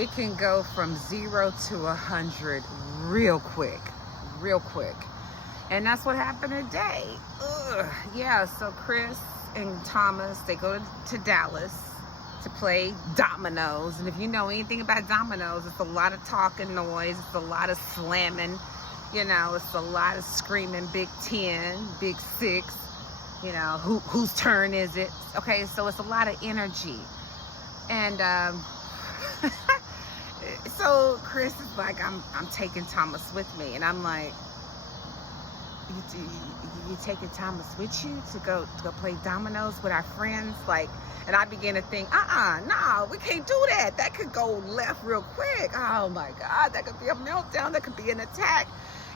it can go from 0 to 100 real quick. And that's what happened today. Ugh. Yeah, so Chris and Thomas, they go to Dallas to play dominoes. And if you know anything about dominoes, it's a lot of talking noise, it's a lot of slamming, you know, it's a lot of screaming, big 10, big 6, you know, whose turn is it? Okay, so it's a lot of energy. And so Chris is like, I'm taking Thomas with me. And I'm like, you taking Thomas with you to go play dominoes with our friends? Like, and I began to think, no, we can't do that. That could go left real quick. Oh my God, that could be a meltdown. That could be an attack.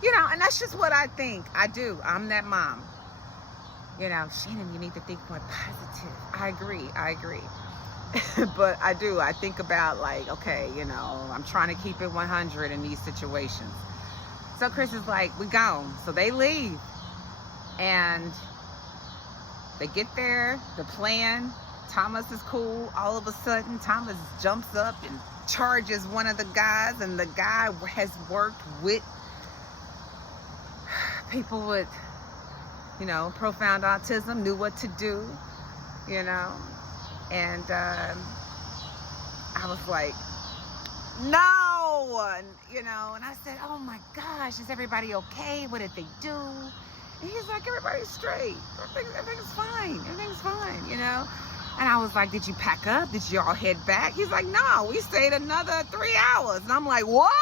You know, and that's just what I think. I do. I'm that mom. You know, Shannon, you need to think more positive. I agree. But I do. I think about like, okay, you know, I'm trying to keep it 100 in these situations. So Chris is like, we gone. So they leave. And they get there, the plan. Thomas is cool. All of a sudden, Thomas jumps up and charges one of the guys. And the guy has worked with people with, you know, profound autism, knew what to do, you know. And I was like, no, and, you know, and I said, oh my gosh, is everybody okay? What did they do? And he's like, everybody's straight. Everything's fine, you know. And I was like, did you pack up? Did you all head back? He's like, no, we stayed another 3 hours. And I'm like, what?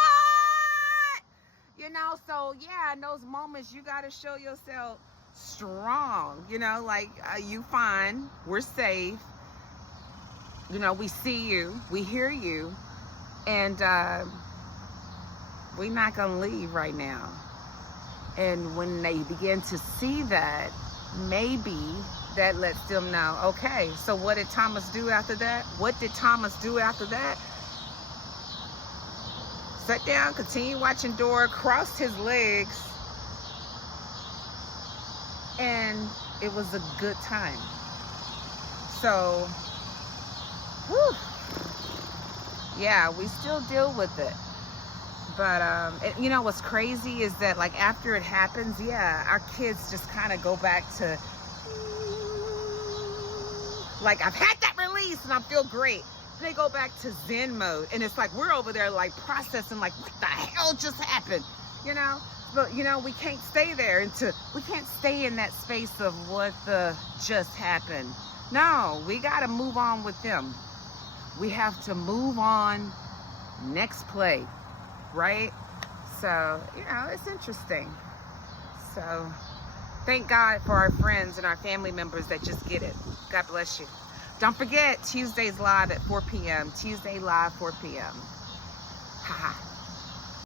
You know, so yeah, in those moments, you got to show yourself strong, you know, like you fine, we're safe. You know, we see you, we hear you, and we're not going to leave right now. And when they begin to see that, maybe that lets them know, okay, so what did Thomas do after that? Sat down, continued watching Dora, crossed his legs, and it was a good time. So, whew, yeah, we still deal with it. But, you know, what's crazy is that, like, after it happens, yeah, our kids just kind of go back to, like, I've had that release and I feel great. They go back to Zen mode. And it's like, we're over there, like, processing, like, what the hell just happened? You know? But, you know, we can't stay there we can't stay in that space of what the just happened. No, we got to move on with them. We have to move on. Next play. Right? So, you know, it's interesting. So, thank God for our friends and our family members that just get it. God bless you. Don't forget, Tuesday's live at 4 p.m. Tuesday live, 4 p.m. Haha.